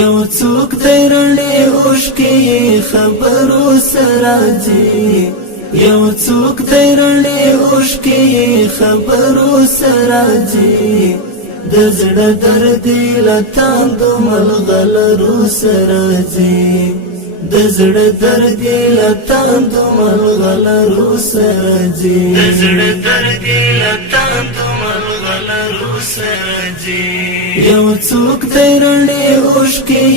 یو څوک دی رڼې اوښکې خبرو سره ځي یو څوک دی رڼې اوښکې خبرو سره ځي د زړه درد له تاندو ملغلرو سره ځي د زړه درد له تاندو ملغلرو سره ځي د زړه درد له تاندو ملغلرو سره ځي یو څوک دی رڼې اوښکې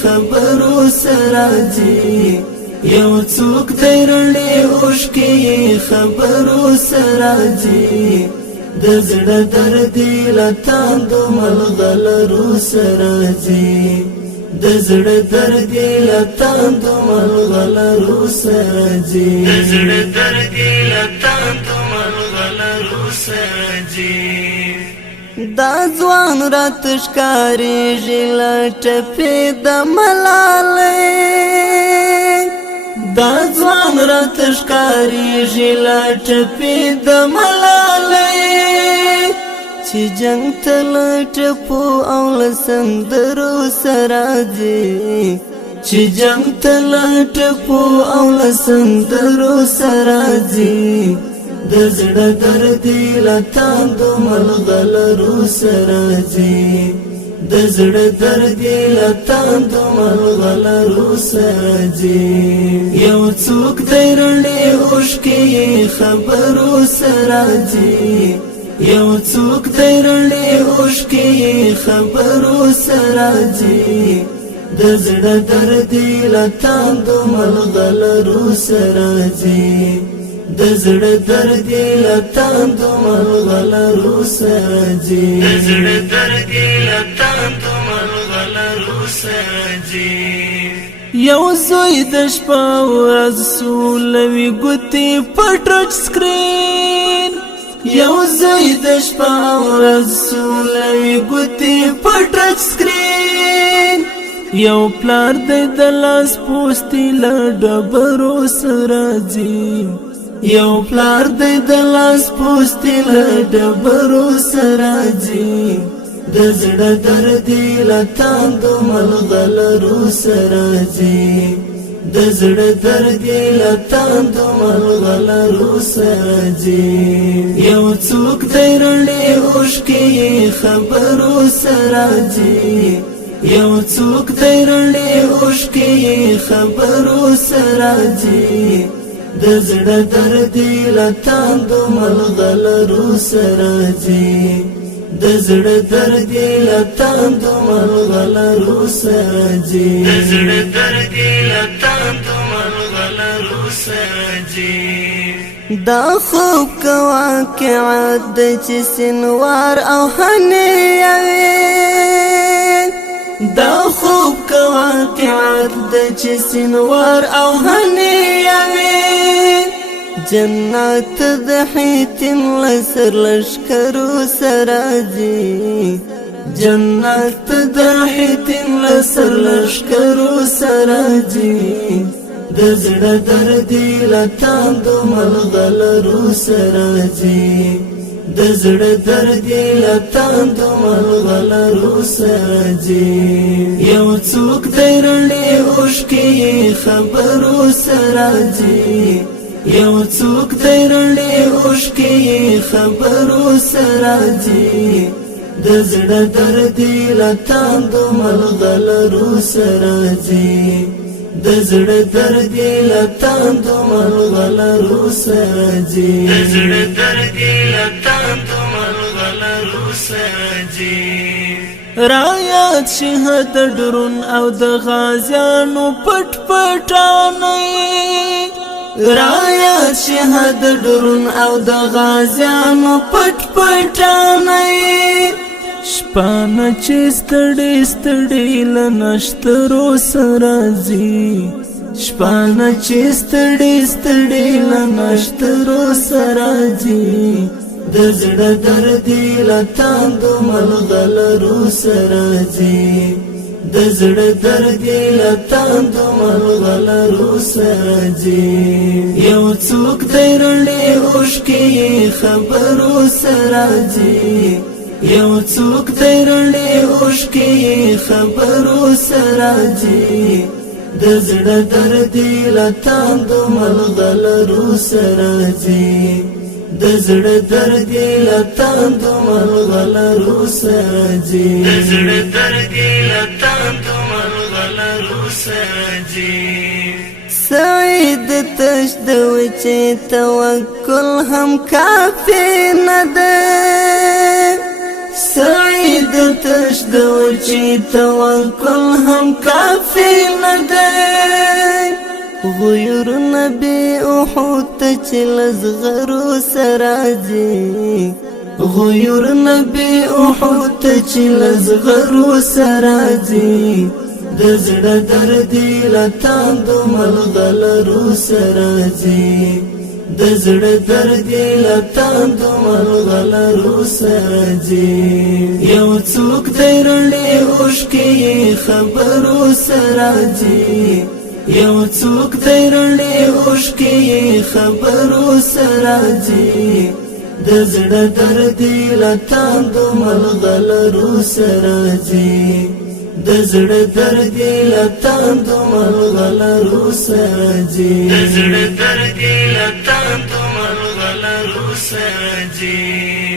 خبرو سره ځي یو څوک دی رڼې اوښکې خبرو سره ځي د زړه درد له تاندو ملغلرو سره ځي د زړه درد له تاندو ملغلرو سره ځي د زړه درد له تاندو ملغلرو سره ځي دا ځوان رات ښکارېږي له ټپې د ملالۍ دا ځوان رات ښکارېږي له ټپې د ملالۍ چې جنګ ته له ټپو او له سندرو سره ځي چې جنګ ته له ټپو او له سندرو سره ځي د زړه درد له تاندو ملغلرو سره ځي د زړه درد له تاندو ملغلرو سره ځي یو څوک دی رڼې اوښکې خبرو سره ځي یو څوک دی رڼې اوښکې خبرو سره ځي د زړه درد له تاندو ملغلرو سره ځي د زړه درد له تاندو ملغلرو سره ځي د زړه درد له تاندو ملغلرو سره ځي یو زوی د شپه ورځ سولوي ګوتې په ټچ سکرین یو زوی د شپه ورځ سولوي ګوتې په ټچ سکرین یو پلار دی د لاس پوستې له ډبرو سره ځي یو پلار دی د لاس پوستې له ډبرو سره ځي د زړه درد له تاندو ملغلرو سره ځي د زړه درد له تاندو ملغلرو سره ځي یو څوک دی رڼې اوښکې خبرو سره ځي یو څوک دی رڼې اوښکې خبرو سره ځي د زړه درد له تاندو ملغلرو سره ځي د زړه درد له تاندو ملغلرو سره ځي د زړه درد له تاندو ملغلرو سره ځي دا خوب که واقعات دی چې سنوار او هنې یوې دا خوب که واقعات دی چې سنوار او هنې یوې جنت د حیتن لسر لشکرو سره ځي جنت د حیتن لسر لشکرو سره ځي د زړه درد له تاندو ملغلرو سره ځي د زړه درد له تاندو ملغلرو سره ځي یو څوک دی رڼې اوښکې خبرو سره ځي یو څوک دی رڼې اوښکې خبرو سره ځي د زړه درد له تاندو ملغلرو سره ځي د زړه درد له تاندو ملغلرو سره ځي د زړه درد له تاندو ملغلرو سره ځي رایات شهد ډرون او د غازیانو پټ پټانې رایات شهد ډرون او د غازیانو پټ پټانې شپانه چې ستړي ستړي له نشترو سره ځي شپانه چې ستړي ستړي له نشترو سره ځي د زړه درد له تاندو ملغلرو سره ځي د زړه درد له تاندو ملغلرو سره ځي یو څوک دی رڼې اوښکې خبرو سره ځي یو څوک دی رڼې اوښکې خبرو سره ځي د زړه درد له تاندو ملغلرو سره ځي د زړه درد له تاندو ملغلرو سره ځي د زړه درد له تاندو ملغلرو سره ځي سعید تش د وچې توکل هم کافي نه ده سعید تش د وچې توکل هم کافي نه ده غیور نبی احد ته چې لزغرو سره ځي غیور نبی احد ته چې لزغرو سره ځي د زړه درد له تاندو ملغلرو سره ځي د زړه درد له تاندو ملغلرو سره ځي یو څوک دی رڼې اوښکې خبرو سره ځي یو څوک دی رڼې اوښکې خبرو سره ځي د زړه درد له تاندو ملغلرو سره ځي د زړه درد له تاندو ملغلرو سره ځي د زړه درد له تاندو ملغلرو سره ځي